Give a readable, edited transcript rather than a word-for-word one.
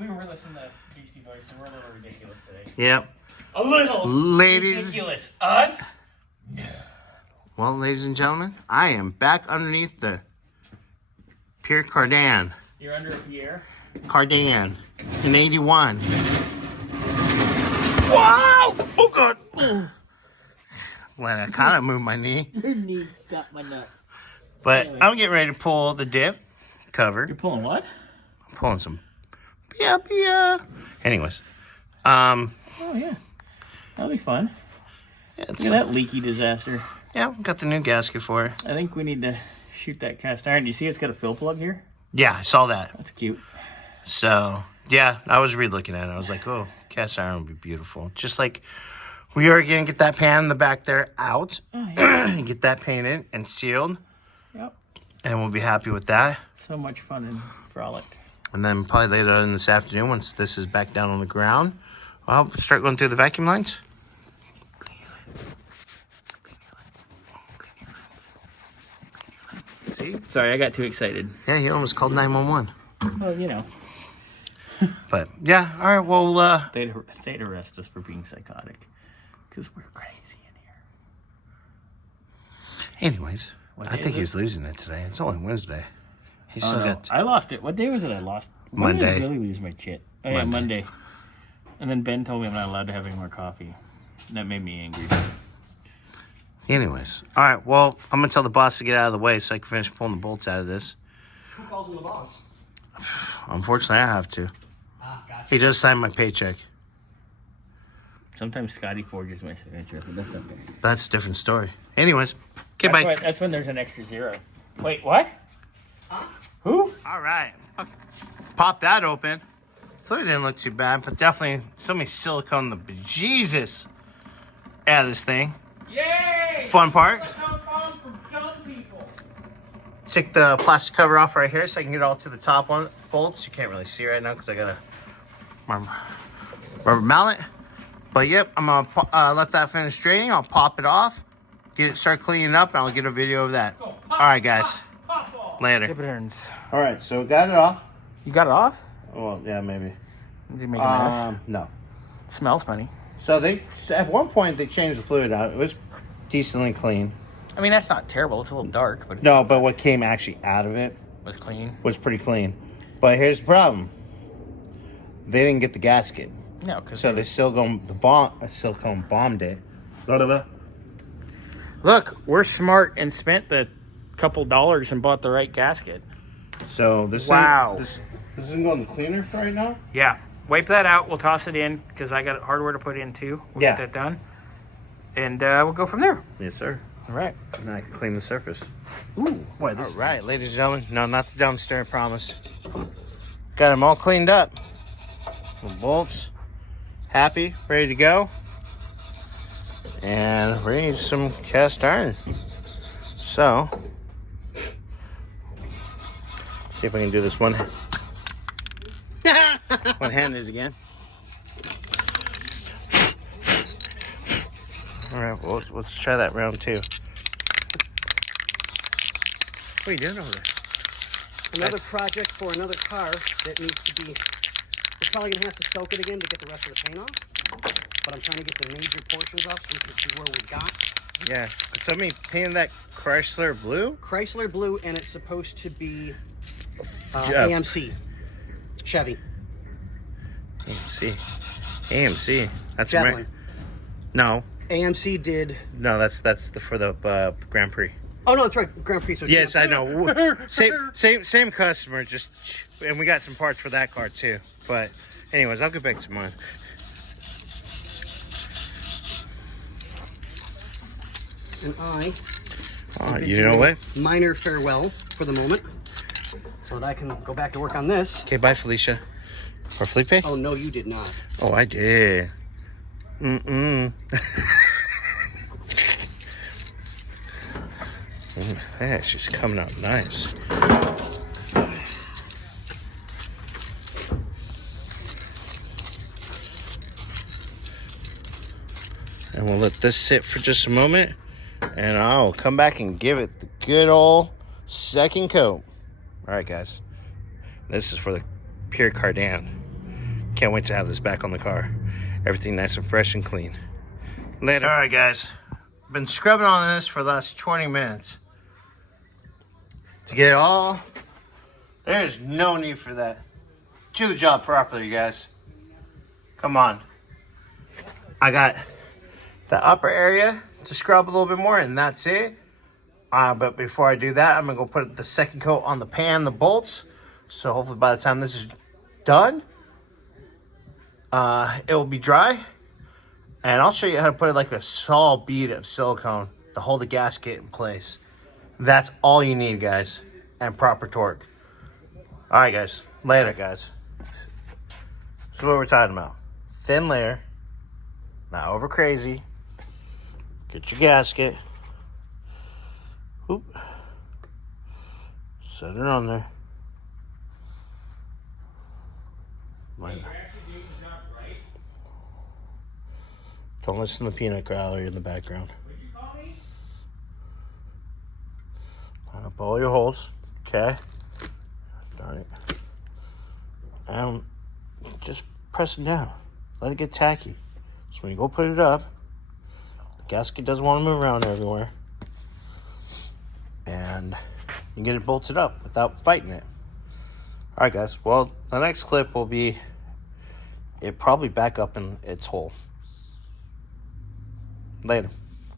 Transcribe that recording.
We were listening to Beastie Boys, so we're a little ridiculous today. Yep. A little ridiculous. Us? No. Well, ladies and gentlemen, I am back underneath the Pierre Cardin. You're under a Pierre? Cardin in 81. Wow! Oh, God. When I kind of moved my knee. Your knee got my nuts. But anyway. I'm getting ready to pull the diff cover. You're pulling what? I'm pulling some. Yeah. Anyways. Oh, yeah. That'll be fun. Yeah, Look at that leaky disaster. Yeah, got the new gasket for it. I think we need to shoot that cast iron. Do you see it's got a fill plug here? Yeah, I saw that. That's cute. So, yeah, I was re-looking at it. I was like, oh, cast iron would be beautiful. Just like we are going to get that pan in the back there out. Oh, yeah. Get that painted and sealed. Yep. And we'll be happy with that. So much fun and frolic. And then probably later on this afternoon, once this is back down on the ground, I'll start going through the vacuum lines. See? Sorry, I got too excited. Yeah, you almost called 911. Well, you know. But, yeah, all right, well, They'd arrest us for being psychotic. Because we're crazy in here. anyways, I think he's losing it today. It's only Wednesday. He's still got... I lost it. What day was it I lost? When Monday. did I really lose my shit? Oh, yeah, Monday. And then Ben told me I'm not allowed to have any more coffee. That made me angry. Anyways, all right, well, I'm going to tell the boss to get out of the way so I can finish pulling the bolts out of this. Who calls him the boss? Unfortunately, I have to. Gotcha. He does sign my paycheck. Sometimes Scotty forges my signature, but that's okay. That's a different story. Anyways, okay, bye. That's when there's an extra zero. Wait, what? Who? All right. Pop that open. Thought it didn't look too bad, but definitely somebody silicone the bejesus out of this thing. Yay! Fun part. For dumb people. Take the plastic cover off right here so I can get all to the top one bolts. You can't really see right now because I got a rubber mallet. But yep, I'm gonna let that finish draining. I'll pop it off, start cleaning up, and I'll get a video of that. All right, guys. Later. All right, so got it off. You got it off? Well, yeah, maybe. Did you make a mess? No. It smells funny. So at one point they changed the fluid out. It was decently clean. I mean, that's not terrible. It's a little dark, but No, but what came actually out of it was clean. was pretty clean. But here's the problem: they didn't get the gasket, No, because so they silicone bombed it. look, we're smart and spent the couple dollars and bought the right gasket. So this Wow. this isn't going in the cleaner for right now. Yeah, wipe that out. We'll toss it in because I got hardware to put in too. We'll Yeah. get that done, and we'll go from there. Yes, sir. All right. And then I can clean the surface. Ooh, boy, All right, ladies and gentlemen. No, not the dumpster, I promise. Got them all cleaned up. The bolts, happy, ready to go. And we need some cast iron. So, see if I can do this one-handed again. All right, well, let's try that round two. What are you doing over there? Another project for another car that needs to be... We're probably going to have to soak it again to get the rest of the paint off. But I'm trying to get the major portions off so we can see where we got. Yeah. Somebody painted that Chrysler blue? Chrysler blue, and it's supposed to be Yeah. AMC. Chevy. AMC. That's Javelin. right. No. AMC did... No, that's for the Grand Prix. Oh, no, that's right. Grand Prix. So Yes, I know. Same customer, just, and we got some parts for that car too. But anyways, I'll get back to mine. And I... You know what? Minor farewell for the moment. So that I can go back to work on this. Okay, bye, Felicia. Or Felipe? Oh, no, you did not. Oh, I did. Yeah, she's coming out nice. And we'll let this sit for just a moment, and I'll come back and give it the good old second coat. All right, guys. This is for the Pierre Cardin. Can't wait to have this back on the car. Everything nice and fresh and clean. Later. All right, guys. Been scrubbing on this for the last 20 minutes. To get it all. There's no need for that. Do the job properly, guys. Come on. I got the upper area to scrub a little bit more, and that's it. But before I do that, I'm going to go put the second coat on the pan, the bolts. So hopefully by the time this is done, it will be dry. And I'll show you how to put like a small bead of silicone to hold the gasket in place. That's all you need, guys. And proper torque. All right, guys. Later, guys. This is what we're talking about. Thin layer. Not over crazy. Get your gasket. Oop. Set it on there. Right. Don't listen to the peanut gallery in the background. Line up all your holes. Okay. Darn it. And just press it down. Let it get tacky. So when you go put it up, the gasket doesn't want to move around everywhere. And you can get it bolted up without fighting it. Alright guys, well, the next clip will be it probably back up in its hole. Later.